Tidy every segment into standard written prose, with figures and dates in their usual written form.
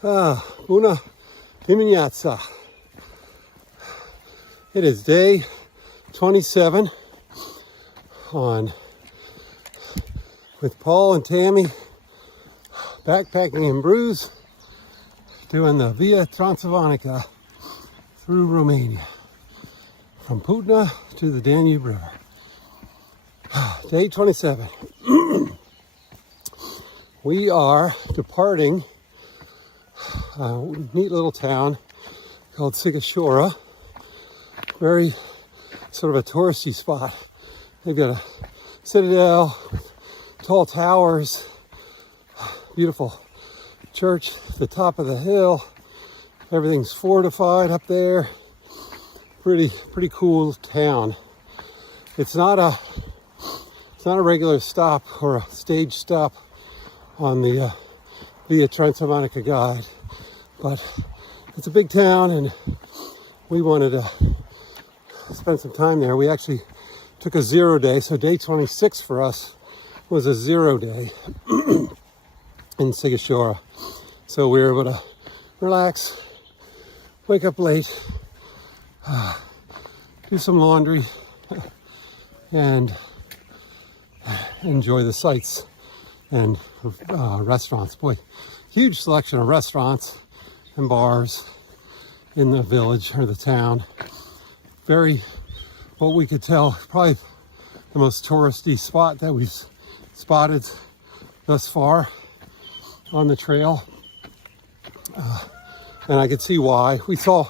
Buona dimineața. It is day 27 with Paul and Tammy backpacking in Bruges, doing the Via Transilvanica through Romania, from Putna to the Danube River. Day 27. We are departing a neat little town called Sighisoara. Very sort of a touristy spot. They've got a citadel with tall towers, beautiful church at the top of the hill. Everything's fortified up there. Pretty cool town. It's not a regular stop or a stage stop on the Via Transilvanica guide, but it's a big town and we wanted to spend some time there. We actually took a 0 day, so day 26 for us was a 0 day in Sighisoara. So we were able to relax, wake up late, do some laundry, and enjoy the sights and restaurants. Boy, huge selection of restaurants and bars in the village or the town. Very, what we could tell, probably the most touristy spot that we've spotted thus far on the trail. And I could see why. We saw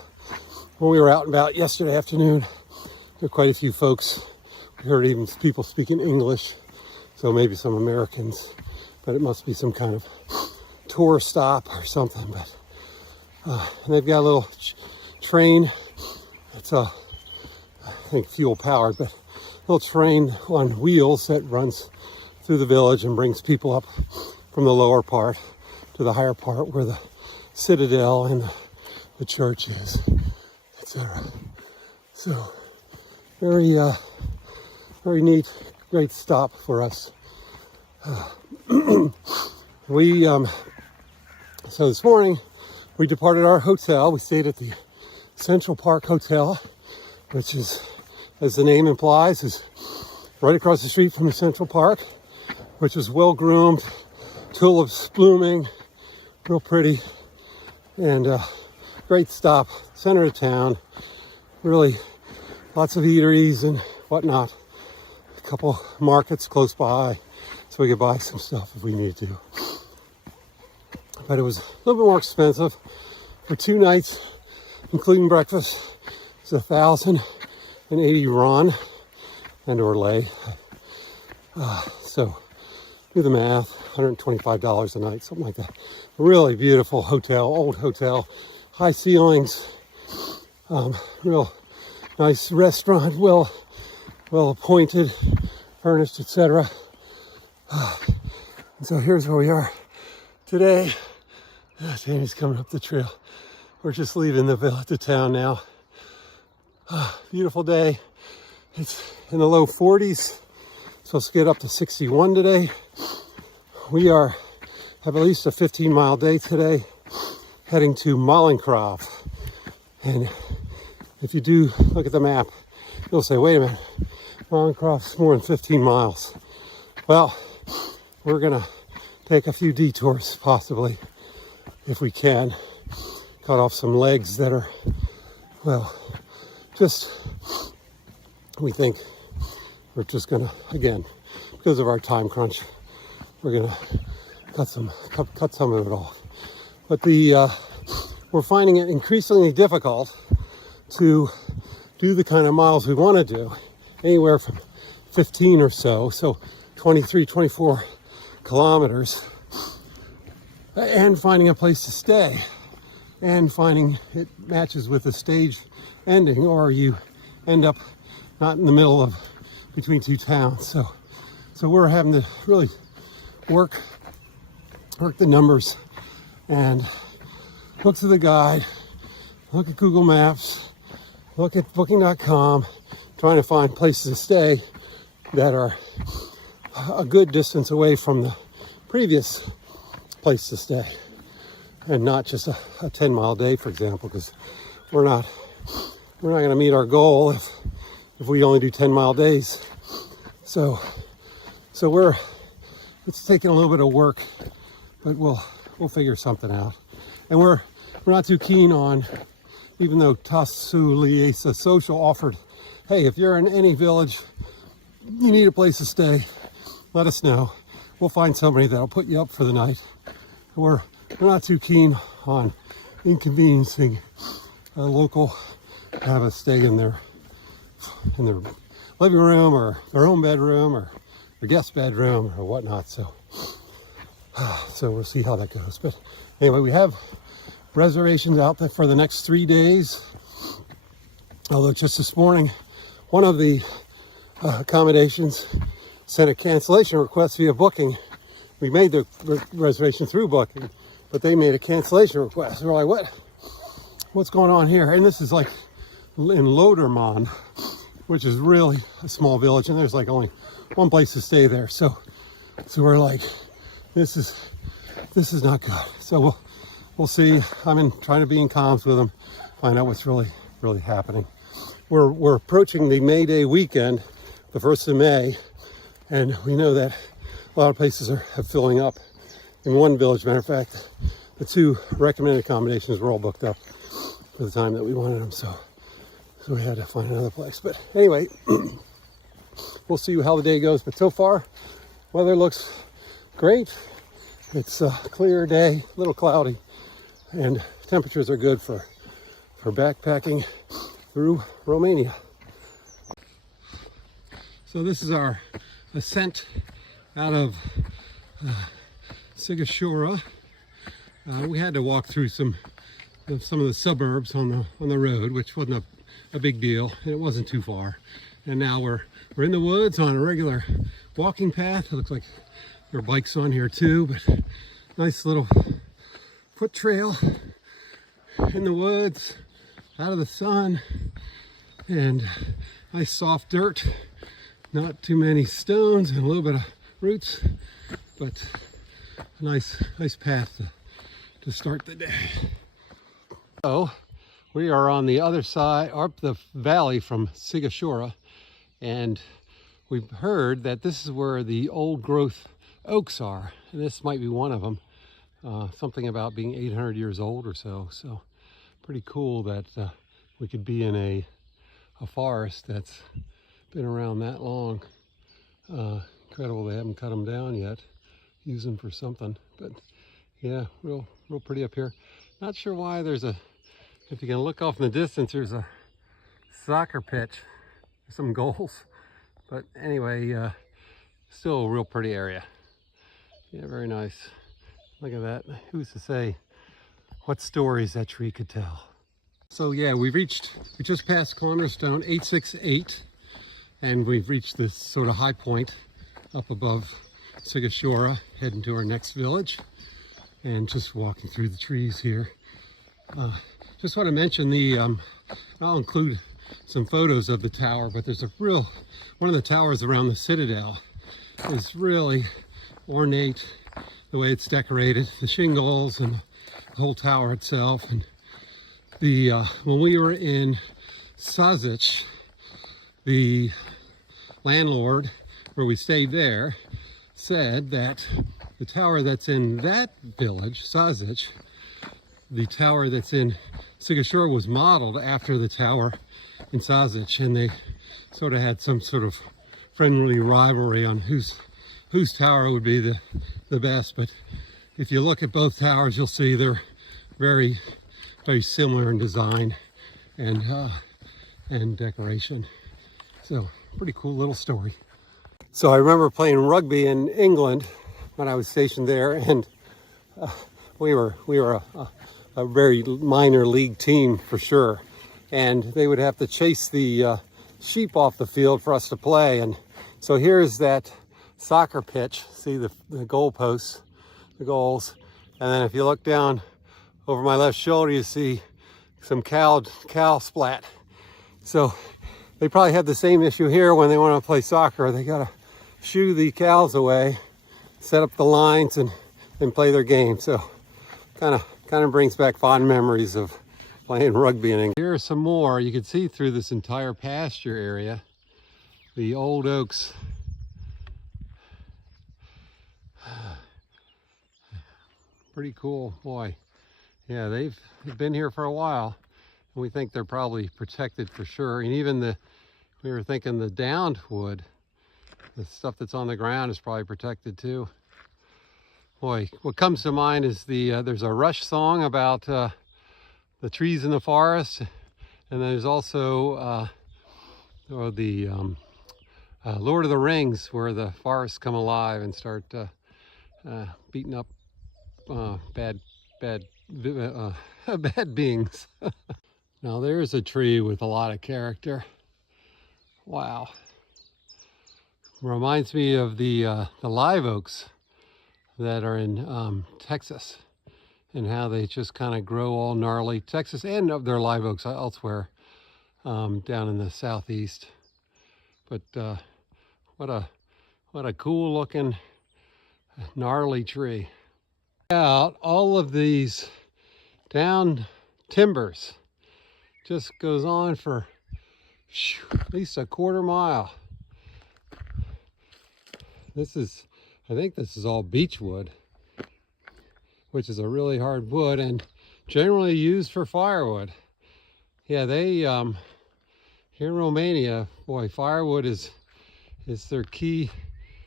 when we were out and about yesterday afternoon, there were quite a few folks. We heard even people speaking English, so maybe some Americans, but it must be some kind of tour stop or something. But and they've got a little train. It's I think fuel powered, but a little train on wheels that runs through the village and brings people up from the lower part to the higher part where the citadel and the church is, etc. So very neat, great stop for us. So this morning we departed our hotel. We stayed at the Central Park Hotel, which is, as the name implies, is right across the street from the Central Park, which is well groomed, tulips blooming, real pretty, and great stop, center of town. Really lots of eateries and whatnot. A couple markets close by, so we could buy some stuff if we need to. But it was a little bit more expensive for 2 nights, including breakfast. It's 1,080 RON and or lei. So do the math, $125 a night, something like that. Really beautiful hotel, old hotel, high ceilings, real nice restaurant, well appointed, furnished, etc. And so here's where we are today. Tammy's coming up the trail. We're just leaving the town now. Beautiful day. It's in the low 40s. Supposed to get up to 61 today. We have at least a 15-mile day today, heading to Malancrav. And if you do look at the map, you'll say, wait a minute, Malancrav's more than 15 miles. Well, we're gonna take a few detours, possibly, if we can. Cut off some legs that are, well, we think we're just gonna, again, because of our time crunch, we're gonna cut some of it off. But we're finding it increasingly difficult to do the kind of miles we want to do, anywhere from 15 or so 23, 24 kilometers, and finding a place to stay, and finding it matches with the stage ending, or you end up not in the middle of between two towns. So we're having to really work the numbers and look to the guide, look at Google Maps, look at booking.com, trying to find places to stay that are a good distance away from the previous place to stay. and not just a 10-mile day, for example, because we're not going to meet our goal if we only do 10-mile days. So it's taking a little bit of work, but we'll figure something out. And we're not too keen on, even though Tasuliesa Social offered, hey, if you're in any village, you need a place to stay, let us know. We'll find somebody that'll put you up for the night. We're not too keen on inconveniencing a local to have a stay in their living room or their own bedroom or their guest bedroom or whatnot. So we'll see how that goes. But anyway, we have reservations out there for the next 3 days. Although just this morning, one of the accommodations sent a cancellation request via Booking. We made the reservation through Booking, but they made a cancellation request. We're like, what's going on here? And this is like in Loderman, which is really a small village, and there's like only one place to stay there. So we're like, this is not good. So we'll see. I'm trying to be in comms with them, find out what's really happening. We're approaching the May Day weekend, the 1st of May, and we know that a lot of places are filling up. In one village, matter of fact, the 2 recommended accommodations were all booked up for the time that we wanted them, so we had to find another place. But anyway, we'll see how the day goes. But so far, weather looks great. It's a clear day, a little cloudy, and temperatures are good for backpacking through Romania. So this is our ascent out of Sighisoara. We had to walk through some of the suburbs on the road, which wasn't a big deal, and it wasn't too far. And now we're in the woods on a regular walking path. It looks like there are bikes on here too, but nice little foot trail in the woods, out of the sun, and nice soft dirt. Not too many stones and a little bit of roots, but a nice path to start the day. So we are on the other side, up the valley from Sighisoara, and we've heard that this is where the old growth oaks are, and this might be one of them. Something about being 800 years old or so. So pretty cool that we could be in a forest that's been around that long. Incredible they haven't cut them down yet. Use them for something, but yeah, real pretty up here. Not sure why there's if you can look off in the distance, there's a soccer pitch, some goals. But anyway, still a real pretty area. Yeah, very nice. Look at that. Who's to say what stories that tree could tell? So yeah, we just passed Cornerstone 868, and we've reached this sort of high point up above Sighisoara, heading to our next village, and just walking through the trees here. Just want to mention I'll include some photos of the tower, but there's one of the towers around the citadel is really ornate, the way it's decorated, the shingles and the whole tower itself. And when we were in Sazic, the landlord where we stayed there said that the tower that's in that village, Sazic, the tower that's in Sighisoara was modeled after the tower in Sazic, and they sort of had some sort of friendly rivalry on whose tower would be the best. But if you look at both towers, you'll see they're very similar in design and decoration. So pretty cool little story. So I remember playing rugby in England when I was stationed there, and we were a very minor league team for sure, and they would have to chase the sheep off the field for us to play. And so here's that soccer pitch. See the goalposts, the goals, and then if you look down over my left shoulder, you see some cow splat. So they probably had the same issue here when they want to play soccer. They gotta shoo the cows away, set up the lines, and play their game. So kind of kind of brings back fond memories of playing rugby. And here are some more. You can see through this entire pasture area, the old oaks. Pretty cool, boy. Yeah, they've been here for a while, and we think they're probably protected for sure. And even we were thinking the downed wood, the stuff that's on the ground, is probably protected too. Boy, what comes to mind is there's a Rush song about the trees in the forest, and there's also the Lord of the Rings, where the forests come alive and start beating up bad beings. Now there's a tree with a lot of character. Wow. Reminds me of the live oaks that are in Texas, and how they just kind of grow all gnarly. Texas, and of their live oaks elsewhere down in the southeast. But what a cool looking gnarly tree. Out all of these down timbers just goes on for at least a quarter mile. I think this is all beechwood, which is a really hard wood and generally used for firewood. Yeah, they here in Romania, boy, firewood is their key,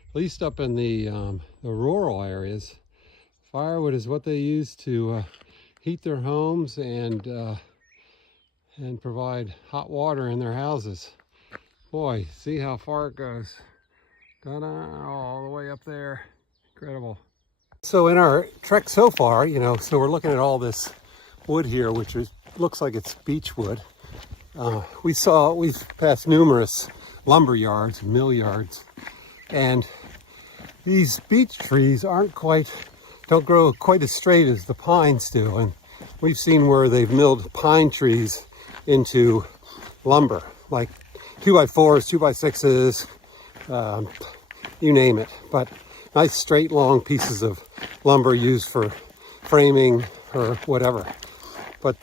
at least up in the rural areas. Firewood is what they use to heat their homes and provide hot water in their houses. Boy, see how far it goes. Ta-da, all the way up there. Incredible. So in our trek so far, so we're looking at all this wood here, which looks like it's beech wood. We've passed numerous lumber yards, mill yards, and these beech trees don't grow quite as straight as the pines do. And we've seen where they've milled pine trees into lumber, like 2x4s, 2x6s, you name it. But nice straight long pieces of lumber used for framing or whatever. But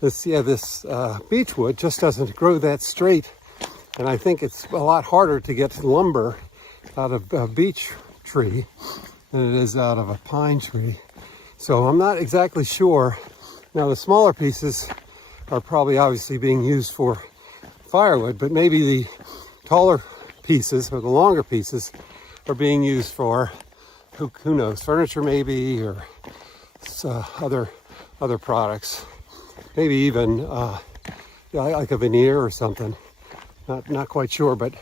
this beechwood just doesn't grow that straight, and I think it's a lot harder to get lumber out of a beech tree than it is out of a pine tree. So I'm not exactly sure. Now the smaller pieces are probably obviously being used for firewood, but maybe the taller pieces or the longer pieces are being used for, who knows, furniture maybe, or other products. Maybe even like a veneer or something. Not quite sure, but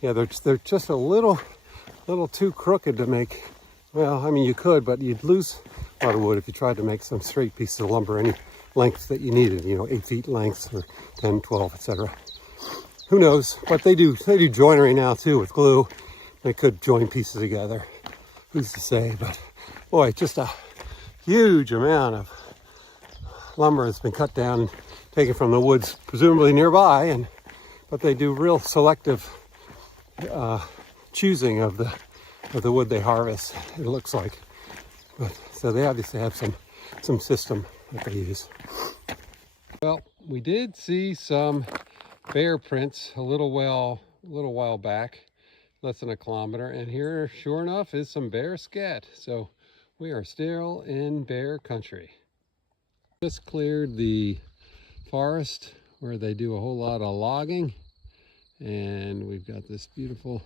yeah, they're just a little too crooked to make. Well, I mean, you could, but you'd lose a lot of wood if you tried to make some straight pieces of lumber any length that you needed, 8 feet length or 10, 12, etc. Who knows? But they do joinery now too with glue. They could join pieces together. Who's to say? But boy, just a huge amount of lumber has been cut down and taken from the woods, presumably nearby, but they do real selective choosing of the wood they harvest, it looks like. But so they obviously have some system that they use. Well, we did see some bear prints a little while back, less than a kilometer, and here, sure enough, is some bear scat. So we are still in bear country. Just cleared the forest where they do a whole lot of logging, and we've got this beautiful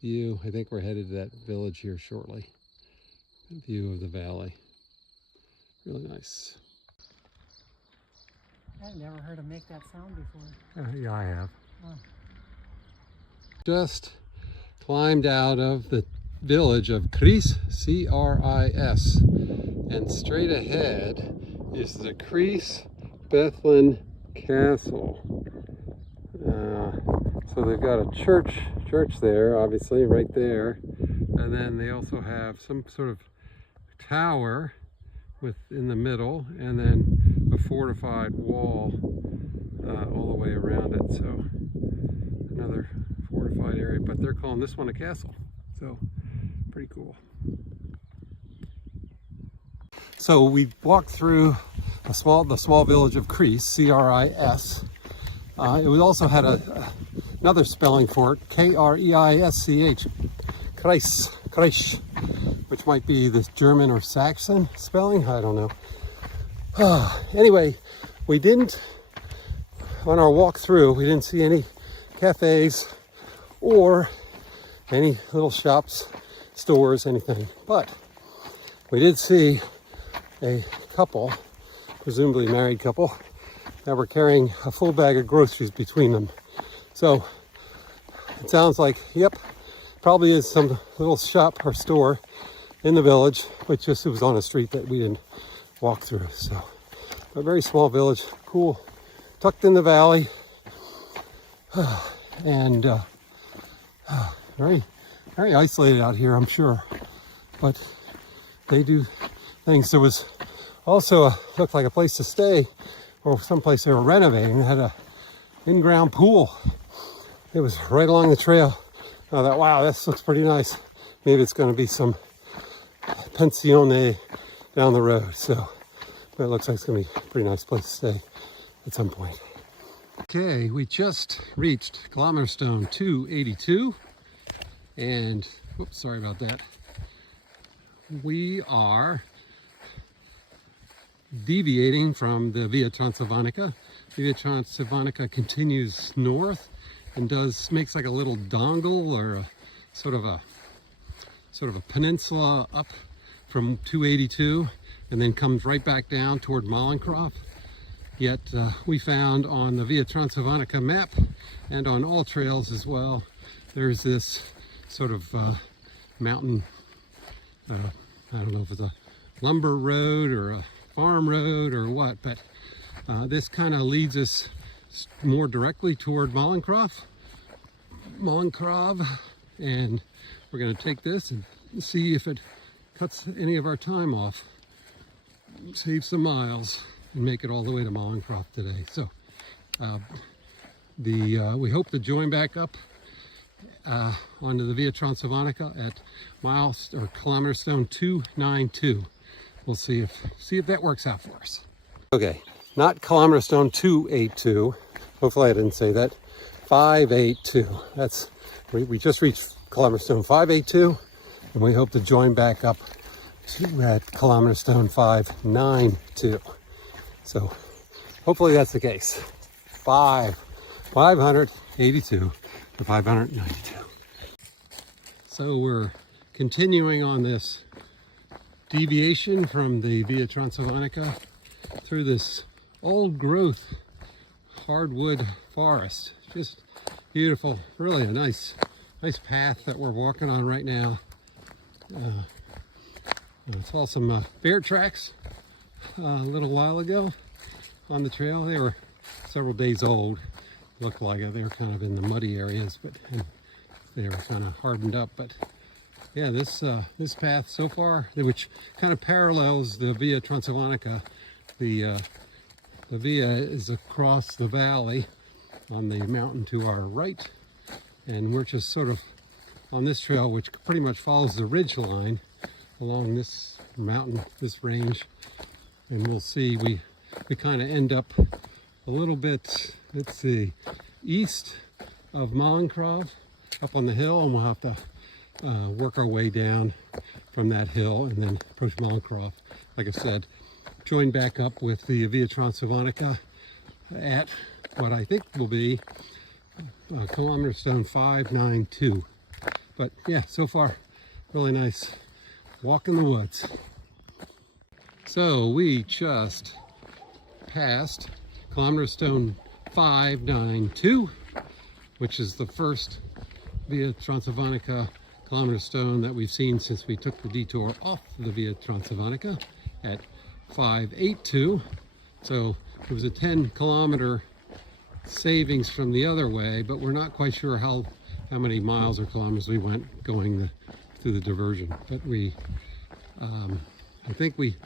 view. I think we're headed to that village here shortly. A view of the valley. Really nice. I've never heard him make that sound before. Yeah, I have. Oh. Just climbed out of the village of Cris, C-R-I-S, and straight ahead is the Cris Bethlen Castle. So they've got a church there, obviously, right there, and then they also have some sort of tower in the middle, and then a fortified wall all the way around it. So another fortified area, but they're calling this one a castle. So pretty cool. So we walked through the small village of Kris, C-R-I-S. It also had another spelling for it, K-R-E-I-S-C-H, Kreis, which might be the German or Saxon spelling, I don't know. Anyway, on our walk through, we didn't see any cafes or any little shops, stores, anything. But we did see a couple, presumably married couple, that were carrying a full bag of groceries between them. So it sounds like, yep, probably is some little shop or store in the village, which just was on a street that we didn't walk through. So a very small village, cool, tucked in the valley, and very, very isolated out here, I'm sure. But they do things. There was also looked like a place to stay, or someplace they were renovating. It had a in-ground pool. It was right along the trail. I thought, wow, this looks pretty nice. Maybe it's going to be some pensione down the road. So, but it looks like it's going to be a pretty nice place to stay at some point. Okay, we just reached kilometer stone 282, and whoops, sorry about that. We are deviating from the Via Transilvanica. Via Transilvanica continues north and makes like a little dongle, or a sort of a peninsula up from 282, and then comes right back down toward Malancrav. Yet we found on the Via Transilvanica map and on AllTrails as well, there's this sort of mountain, I don't know if it's a lumber road or a farm road or what, but this kind of leads us more directly toward Malancrav, and we're going to take this and see if it cuts any of our time off, save some miles, and make it all the way to Malancrav today. So we hope to join back up onto the Via Transilvanica at kilometer stone 292. We'll see if that works out for us. Okay, not kilometer stone 282. Hopefully I didn't say that. 582. We just reached kilometer stone 582, and we hope to join back up at kilometer stone 592. So hopefully that's the case. 582 to 592. So we're continuing on this deviation from the Via Transilvanica through this old growth hardwood forest. Just beautiful, really a nice path that we're walking on right now. I saw some bear tracks a little while ago on the trail. They were several days old. Looked like it. They were kind of in the muddy areas, but they were kind of hardened up. But yeah, this path so far, which kind of parallels the Via Transilvanica, the via is across the valley on the mountain to our right, and we're just sort of on this trail, which pretty much follows the ridge line along this mountain, this range. And we'll see, we kind of end up a little bit, let's see, east of Malancrav, up on the hill, and we'll have to work our way down from that hill and then approach Malancrav. Like I said, join back up with the Via Transilvanica at what I think will be kilometer stone 592. But yeah, so far, really nice walk in the woods. So we just passed kilometer stone 592, which is the first Via Transilvanica kilometer stone that we've seen since we took the detour off the Via Transilvanica at 582. So it was a 10-kilometer savings from the other way, but we're not quite sure how many miles or kilometers we went going through the diversion. But I think we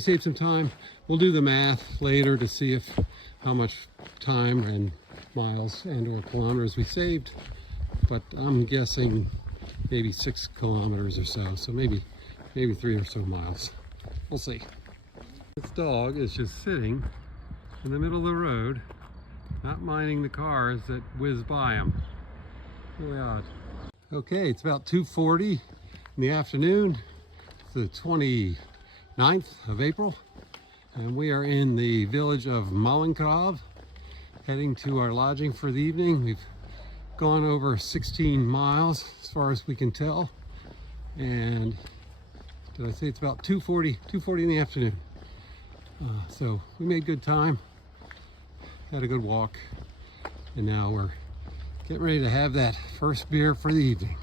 saved some time. We'll do the math later to see how much time and miles and or kilometers we saved. But I'm guessing maybe 6 kilometers or so. So maybe 3 or so miles. We'll see. This dog is just sitting in the middle of the road, not minding the cars that whiz by him. Really odd. Okay, it's about 2:40 in the afternoon. It's the 29th of April, and we are in the village of Malancrav, heading to our lodging for the evening. We've gone over 16 miles as far as we can tell, and did I say it's about 2:40 in the afternoon. So we made good time, had a good walk, and now we're getting ready to have that first beer for the evening.